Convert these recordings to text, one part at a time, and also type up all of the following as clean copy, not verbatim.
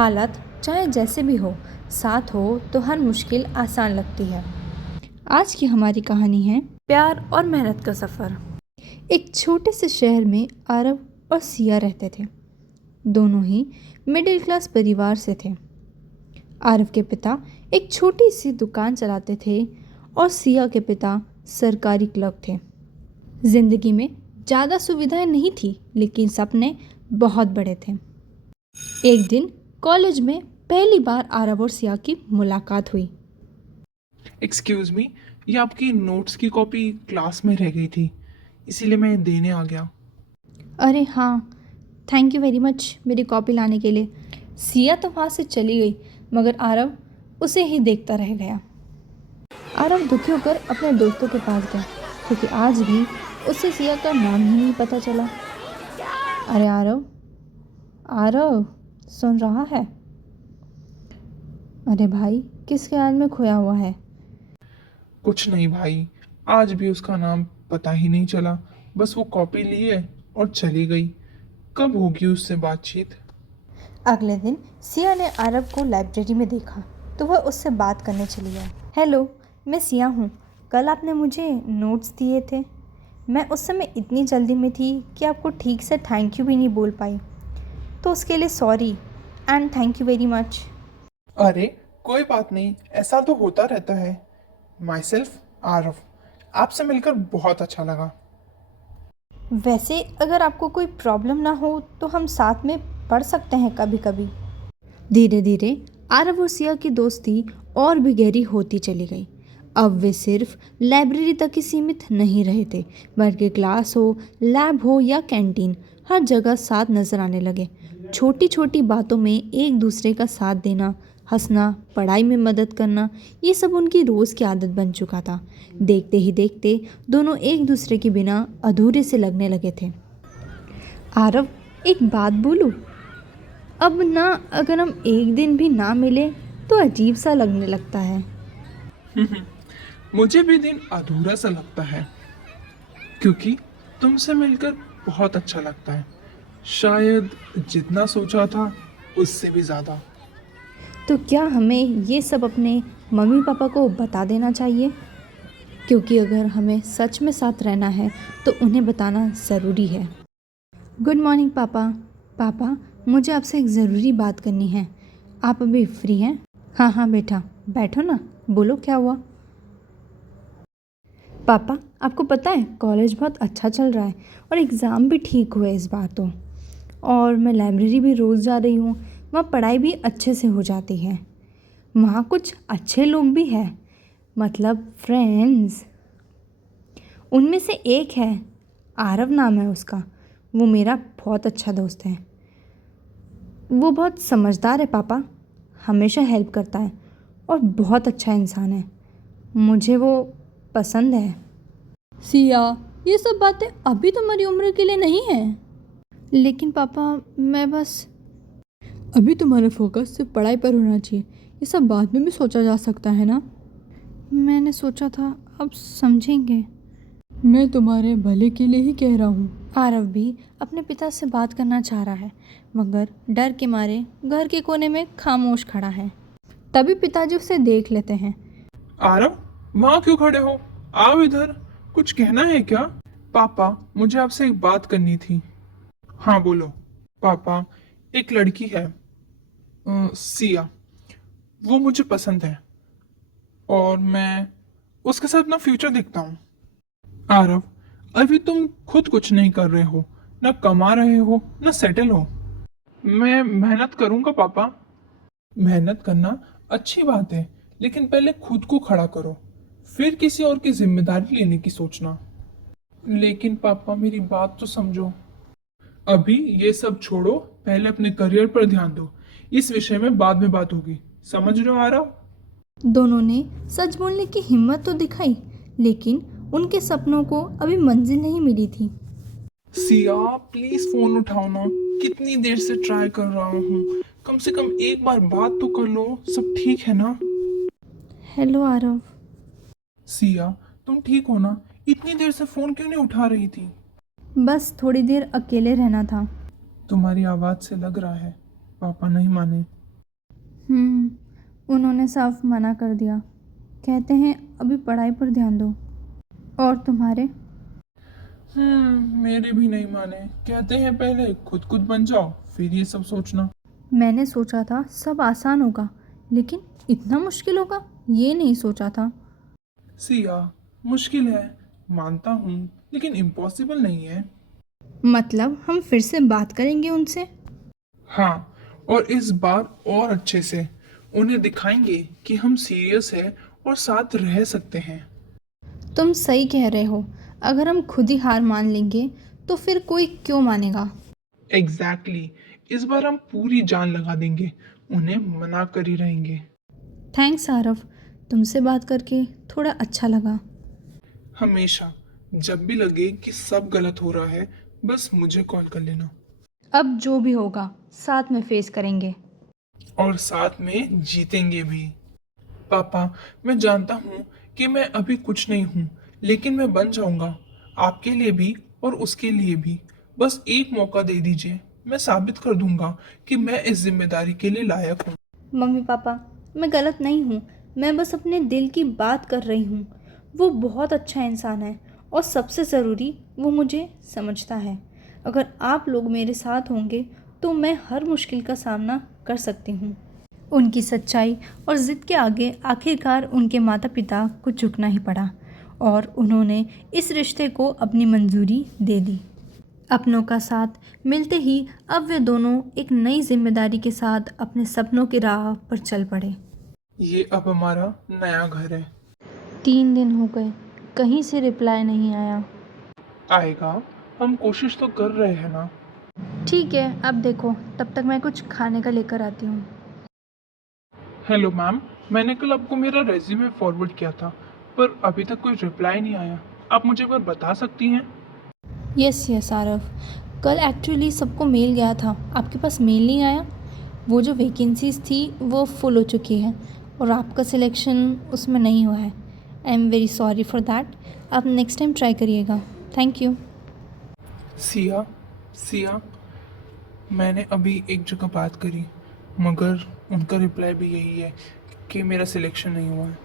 हालात चाहे जैसे भी हो, साथ हो तो हर मुश्किल आसान लगती है। आज की हमारी कहानी है प्यार और मेहनत का सफ़र। एक छोटे से शहर में आरव और सिया रहते थे। दोनों ही मिडिल क्लास परिवार से थे। आरव के पिता एक छोटी सी दुकान चलाते थे और सिया के पिता सरकारी क्लर्क थे। जिंदगी में ज़्यादा सुविधाएं नहीं थी, लेकिन सपने बहुत बड़े थे। एक दिन कॉलेज में पहली बार आरव और सिया की मुलाकात हुई। एक्सक्यूज़ मी, ये आपकी नोट्स की कॉपी क्लास में रह गई थी, इसीलिए मैं देने आ गया। अरे हाँ, थैंक यू वेरी मच मेरी कॉपी लाने के लिए। सिया तो वहाँ से चली गई, मगर आरव उसे ही देखता रह गया। आरव दुखी होकर अपने दोस्तों के पास गया, क्योंकि आज भी उसे सिया का नाम ही नहीं पता चला। अरे आरव, आरव सुन रहा है? अरे भाई, किस ख्याल में खोया हुआ है? कुछ नहीं भाई, आज भी उसका नाम पता ही नहीं चला। बस वो कॉपी लिए और चली गई। कब होगी उससे बातचीत? अगले दिन सिया ने आरव को लाइब्रेरी में देखा तो वह उससे बात करने चली गई। हेलो, मैं सिया हूँ। कल आपने मुझे नोट्स दिए थे। मैं उस समय इतनी जल्दी में थी कि आपको ठीक से थैंक यू भी नहीं बोल पाई, तो उसके लिए sorry and thank you very much. अरे कोई बात नहीं, ऐसा तो होता रहता है। माई सेल्फ आरव, आपसे मिलकर बहुत अच्छा लगा। वैसे अगर आपको कोई प्रॉब्लम ना हो तो हम साथ में पढ़ सकते हैं कभी कभी। धीरे धीरे आरव और सिया की दोस्ती और भी गहरी होती चली गई। अब वे सिर्फ लाइब्रेरी तक ही सीमित नहीं रहे थे, बल्कि क्लास हो, लैब हो या कैंटीन, हर जगह साथ नजर आने लगे। छोटी छोटी बातों में एक दूसरे का साथ देना, हंसना, पढ़ाई में मदद करना, ये सब उनकी रोज़ की आदत बन चुका था। देखते ही देखते दोनों एक दूसरे के बिना अधूरे से लगने लगे थे। आरव, एक बात बोलूं? अब ना, अगर हम एक दिन भी ना मिले तो अजीब सा लगने लगता है। मुझे भी दिन अधूरा सा लगता है, क्योंकि तुमसे मिलकर बहुत अच्छा लगता है। शायद जितना सोचा था उससे भी ज़्यादा। तो क्या हमें ये सब अपने मम्मी पापा को बता देना चाहिए? क्योंकि अगर हमें सच में साथ रहना है तो उन्हें बताना ज़रूरी है। गुड मॉर्निंग पापा। पापा, मुझे आपसे एक ज़रूरी बात करनी है। आप अभी फ्री हैं? हाँ हाँ बेटा, बैठो ना, बोलो क्या हुआ। पापा, आपको पता है कॉलेज बहुत अच्छा चल रहा है और एग्ज़ाम भी ठीक हुए इस बार तो। और मैं लाइब्रेरी भी रोज़ जा रही हूँ, वहाँ पढ़ाई भी अच्छे से हो जाती है। वहाँ कुछ अच्छे लोग भी हैं, मतलब फ्रेंड्स। उनमें से एक है, आरव नाम है उसका। वो मेरा बहुत अच्छा दोस्त है। वो बहुत समझदार है पापा, हमेशा हेल्प करता है और बहुत अच्छा इंसान है। मुझे वो पसंद है। सिया, ये सब बातें अभी तुम्हारी उम्र के लिए नहीं है। लेकिन पापा, मैं बस, अभी तुम्हारा फोकस सिर्फ पढ़ाई पर होना चाहिए। ये सब बाद में भी सोचा जा सकता है ना। मैंने सोचा था अब समझेंगे। मैं तुम्हारे भले के लिए ही कह रहा हूँ। आरव भी अपने पिता से बात करना चाह रहा है, मगर डर के मारे घर के कोने में खामोश खड़ा है। तभी पिताजी उसे देख लेते हैं। आरव, वहाँ क्यों खड़े हो? आओ इधर, कुछ कहना है क्या? पापा, मुझे आपसे एक बात करनी थी। हाँ बोलो। पापा, एक लड़की है, सिया। वो मुझे पसंद है और मैं उसके साथ ना फ्यूचर देखता हूँ। आरव, अभी तुम खुद कुछ नहीं कर रहे हो, ना कमा रहे हो ना सेटल हो। मैं मेहनत करूँगा पापा। मेहनत करना अच्छी बात है, लेकिन पहले खुद को खड़ा करो, फिर किसी और की जिम्मेदारी लेने की सोचना। लेकिन पापा, मेरी बात तो समझो। अभी ये सब छोड़ो, पहले अपने करियर पर ध्यान दो। इस विषय में बाद में बात होगी, समझ रहे हो आरव? दोनों ने सच बोलने की हिम्मत तो दिखाई, लेकिन उनके सपनों को अभी मंजिल नहीं मिली थी। सिया, प्लीज फोन उठाओ ना। कितनी देर से ट्राई कर रहा हूँ, कम से कम एक बार बात तो कर लो। सब ठीक है ना? हेलो आरव। सिया, तुम ठीक हो ना? इतनी देर से फोन क्यों नहीं उठा रही थी? बस थोड़ी देर अकेले रहना था। तुम्हारी आवाज से लग रहा है पापा नहीं माने। उन्होंने साफ मना कर दिया। कहते हैं अभी पढ़ाई पर ध्यान दो। और तुम्हारे? मेरे भी नहीं माने। कहते हैं पहले खुद बन जाओ फिर ये सब सोचना। मैंने सोचा था सब आसान होगा, लेकिन इतना मुश्किल होगा ये नहीं सोचा था। सिया, मुश्किल है मानता हूँ, लेकिन इम्पॉसिबल नहीं है। मतलब हम फिर से बात करेंगे उनसे? हाँ, और इस बार और अच्छे से उन्हें दिखाएंगे कि हम सीरियस है और साथ रह सकते हैं। तुम सही कह रहे हो। अगर हम खुद ही हार मान लेंगे तो फिर कोई क्यों मानेगा? एग्जैक्टली इस बार हम पूरी जान लगा देंगे, उन्हें मना कर ही रहेंगे। थैंक्स आरव, तुमसे बात करके थोड़ा अच्छा लगा। हमेशा जब भी लगे कि सब गलत हो रहा है, बस मुझे कॉल कर लेना। अब जो भी होगा साथ में फेस करेंगे। और साथ में जीतेंगे भी। पापा, मैं जानता हूँ कि मैं अभी कुछ नहीं हूँ, लेकिन मैं बन जाऊंगा, आपके लिए भी और उसके लिए भी। बस एक मौका दे दीजिए, मैं साबित कर दूंगा कि मैं इस जिम्मेदारी के लिए लायक हूँ। मम्मी पापा, मैं गलत नहीं हूँ। मैं बस अपने दिल की बात कर रही हूँ। वो बहुत अच्छा इंसान है और सबसे ज़रूरी वो मुझे समझता है। अगर आप लोग मेरे साथ होंगे तो मैं हर मुश्किल का सामना कर सकती हूँ। उनकी सच्चाई और ज़िद के आगे आखिरकार उनके माता पिता को झुकना ही पड़ा और उन्होंने इस रिश्ते को अपनी मंजूरी दे दी। अपनों का साथ मिलते ही अब वे दोनों एक नई जिम्मेदारी के साथ अपने सपनों की राह पर चल पड़े। ये अब हमारा नया घर है। 3 दिन हो गए, कहीं से रिप्लाई नहीं आया। आएगा, हम कोशिश तो कर रहे हैं ना। ठीक है, अब देखो, तब तक मैं कुछ खाने का लेकर आती हूँ। हेलो मैम, मैंने कल आपको मेरा रेज्यूमे फॉरवर्ड किया था, पर अभी तक कोई रिप्लाई नहीं आया। आप मुझे एक बार बता सकती हैं? यस यस आरव, कल एक्चुअली सबको मेल गया था, आपके पास मेल नहीं आया। वो जो वैकेंसीज थी वो फुल हो चुकी है और आपका सिलेक्शन उसमें नहीं हुआ है। I am very sorry for that. आप नेक्स्ट टाइम ट्राई करिएगा। Thank you. सिया, सिया, मैंने अभी एक जगह बात करी, मगर उनका रिप्लाई भी यही है कि मेरा सिलेक्शन नहीं हुआ है।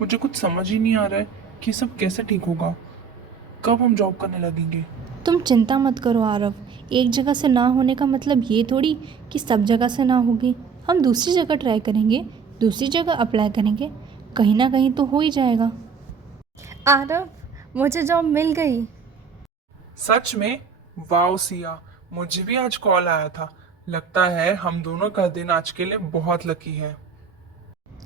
मुझे कुछ समझ ही नहीं आ रहा है कि सब कैसे ठीक होगा। कब हम जॉब करने लगेंगे? तुम चिंता मत करो आरव, एक जगह से ना होने का मतलब ये थोड़ी कि सब जगह से ना होगी। हम दूसरी जगह ट्राई करेंगे, दूसरी जगह अप्लाई करेंगे, कहीं ना कहीं तो हो ही जाएगा। आरव, मुझे जॉब मिल गई। सच में? वाओ सिया, मुझे भी आज कॉल आया था। लगता है हम दोनों का दिन आज के लिए बहुत लकी है।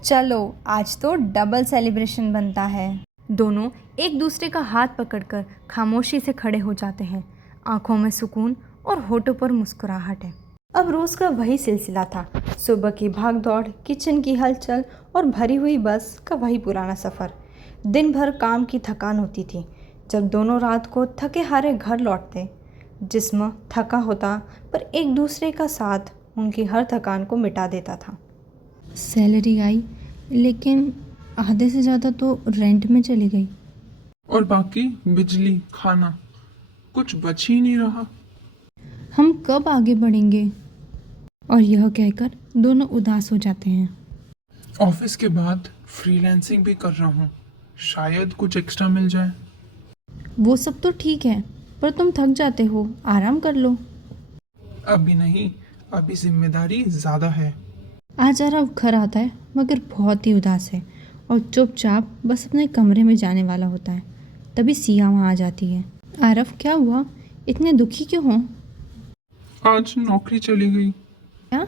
चलो आज तो डबल सेलिब्रेशन बनता है। दोनों एक दूसरे का हाथ पकड़कर खामोशी से खड़े हो जाते हैं। आंखों में सुकून और होठों पर मुस्कुराहट है। अब रोज़ का वही सिलसिला था, सुबह की भाग दौड़, किचन की हलचल और भरी हुई बस का वही पुराना सफ़र। दिन भर काम की थकान होती थी। जब दोनों रात को थके हारे घर लौटते, जिस्म थका होता पर एक दूसरे का साथ उनकी हर थकान को मिटा देता था। सैलरी आई, लेकिन आधे से ज़्यादा तो रेंट में चली गई। और बाकी बिजली, खाना, कुछ बच ही नहीं रहा। हम कब आगे बढ़ेंगे? और यह कहकर दोनों उदास हो जाते हैं। ऑफिस के बाद फ्रीलांसिंग भी कर रहा हूँ, शायद कुछ एक्स्ट्रा मिल जाए। वो सब तो ठीक है, पर तुम थक जाते हो, आराम कर लो। अभी नहीं, अभी जिम्मेदारी ज़्यादा है। आज आरव घर आता है मगर बहुत ही उदास है और चुपचाप बस अपने कमरे में जाने वाला होता है। तभी सिया वहाँ आ जाती है। आरव, क्या हुआ? इतने दुखी क्यों हो? आज नौकरी चली गई। क्या?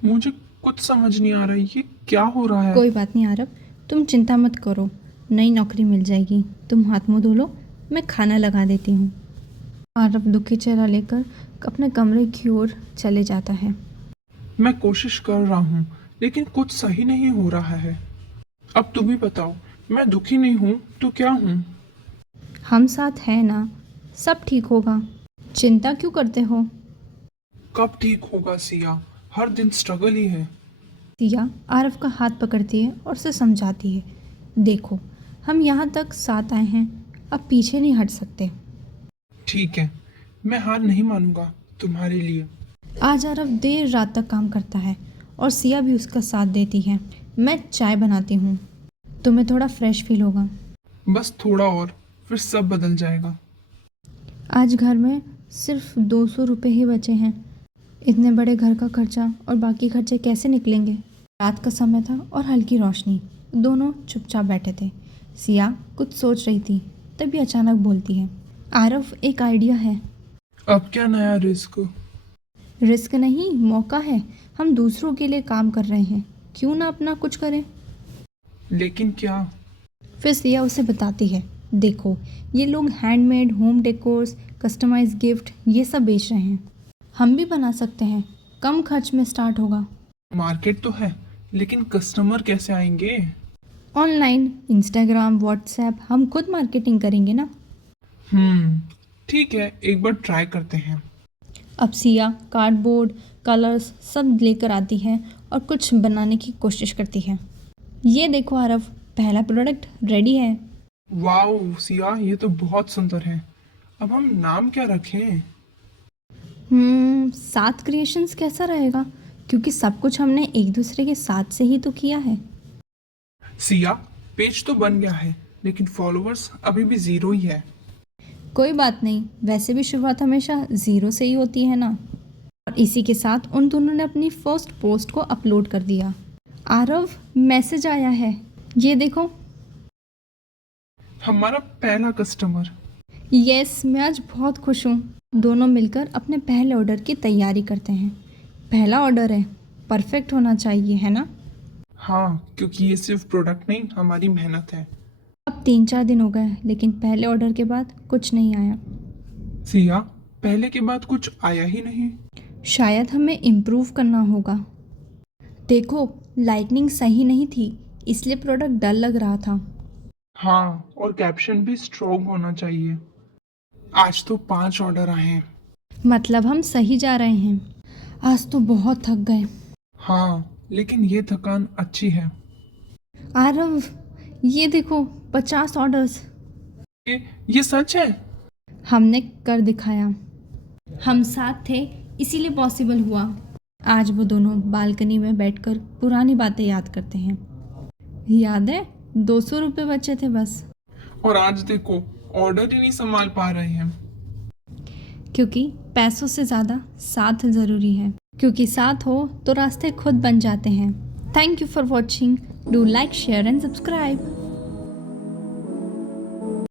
मुझे कुछ समझ नहीं आ रहा है, ये क्या हो रहा है? कोई बात नहीं आरव, तुम चिंता मत करो, नई नौकरी मिल जाएगी। तुम हाथ मुँह धो लो, मैं खाना लगा देती हूँ। आरव दुखी चेहरा लेकर अपने कमरे की ओर चले जाता है। मैं कोशिश कर रहा हूँ, लेकिन कुछ सही नहीं हो रहा है। अब तुम ही बताओ, मैं दुखी नहीं हूँ तो क्या हूँ? हम साथ हैं ना, सब ठीक होगा। चिंता क्यों करते हो? कब ठीक होगा सिया? हर दिन स्ट्रगल ही है। सिया आरव का हाथ पकड़ती है और उसे समझाती है, देखो हम यहाँ तक साथ आए हैं, अब पीछे नहीं हट सकते। ठीक है, मैं हार नहीं मानूंगा तुम्हारे लिए। आज आरव देर रात तक काम करता है और सिया भी उसका साथ देती है। मैं चाय बनाती हूँ, तुम्हें थोड़ा फ्रेश फील होगा। बस थोड़ा और, फिर सब बदल जाएगा। आज घर में सिर्फ 200 रुपये ही बचे हैं। इतने बड़े घर का खर्चा और बाकी खर्चे कैसे निकलेंगे। रात का समय था और हल्की रोशनी। दोनों चुपचाप बैठे थे। सिया कुछ सोच रही थी, तभी अचानक बोलती है, आरव एक आइडिया है। अब क्या नया रिस्क? रिस्क नहीं, मौका है। हम दूसरों के लिए काम कर रहे हैं, क्यों ना अपना कुछ करें। लेकिन क्या? फिर सिया उसे बताती है, देखो ये लोग handmade home decors, customize gift ये सब बेच रहे हैं। हम भी बना सकते हैं, कम खर्च में स्टार्ट होगा। मार्केट तो है, लेकिन कस्टमर कैसे आएंगे? ऑनलाइन, इंस्टाग्राम, व्हाट्सएप, हम खुद मार्केटिंग करेंगे ना। ठीक है, एक बार ट्राई करते हैं। अब सिया कार्डबोर्ड, कलर्स सब लेकर आती है और कुछ बनाने की कोशिश करती है। ये देखो आरव, पहला प्रोडक्ट रेडी है। वाओ सिया, ये तो बहुत सुंदर है। अब हम नाम क्या रखें? साथ क्रिएशंस कैसा रहेगा, क्योंकि सब कुछ हमने एक दूसरे के साथ से ही तो किया है। सिया, पेज तो बन गया है, लेकिन फॉलोअर्स अभी भी 0 ही है। कोई बात नहीं, वैसे भी शुरुआत हमेशा 0 से ही होती है ना। और इसी के साथ उन दोनों ने अपनी फर्स्ट पोस्ट को अपलोड कर दिया। आरव, मैसेज आया है, ये देखो। हमारा पहला कस्टमर। यस, मैं आज बहुत खुश हूँ। दोनों मिलकर अपने पहले ऑर्डर की तैयारी करते हैं। पहला ऑर्डर है, परफेक्ट होना चाहिए, है ना। हाँ, क्योंकि ये सिर्फ प्रोडक्ट नहीं, हमारी मेहनत है। अब 3-4 दिन हो गए, लेकिन पहले ऑर्डर के बाद कुछ नहीं आया। सिया, पहले के बाद कुछ आया ही नहीं। शायद हमें इम्प्रूव करना होगा। देखो, लाइटनिंग सही नहीं थी, इसलिए प्रोडक्ट डल लग रहा था। हाँ, और कैप्शन भी स्ट्रॉन्ग होना चाहिए। आज तो 5 ऑर्डर आए हैं। मतलब हम सही जा रहे हैं। आज तो बहुत थक गए। हाँ, लेकिन ये थकान अच्छी है। आरव, ये देखो 50 ऑर्डर्स। ये सच है? हमने कर दिखाया। हम साथ थे, इसीलिए पॉसिबल हुआ। आज वो दोनों बालकनी में बैठकर पुरानी बातें याद करते हैं। याद है, 200 रुपये बचे थे बस। और आज देखो, ऑर्डर ही नहीं संभाल पा रहे हैं। क्योंकि पैसों से ज़्यादा साथ ज़रूरी है। क्योंकि साथ हो तो रास्ते खुद बन जाते हैं। Thank you for watching. Do like, share and subscribe.